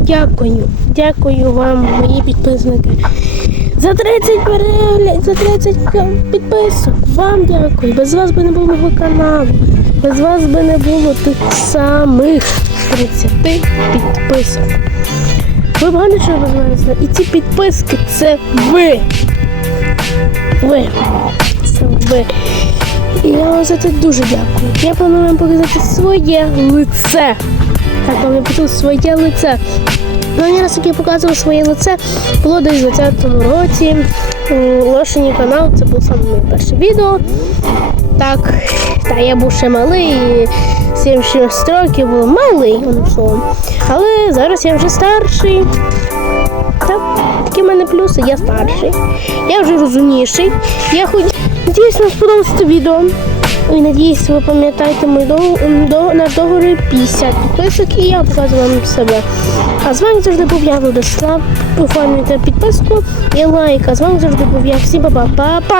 Дякую. Дякую вам, мої підписники. За 30 переглядів, за 30 підписок. Вам дякую. Без вас би не було мого каналу. Без вас би не було тих самих 30 підписок. Ви багато чого без мене. І ці підписки це ви. Ви. Це ви. І я вам за це дуже дякую. Я планую вам показати своє лице. Так, вам я почув своє лице. Останній раз, як я показував своє лице, було десь у 20-му році. М, Лошині канал, це було саме моє перше відео. Так, та я був ще малий, 76 років був малий, словом. Але зараз я вже старший. Так, такі в мене плюси, я старший. Я вже розумніший. Я хоч вам сподобалося це відео. І надіюсь, ви пам'ятаєте мій дов... до, наш договір 50 підписок і я показую вам себе. А з вами завжди був я, Владислав. Оформлюйте підписку і лайк. А з вами завжди був я. Всім па-па. Па-па!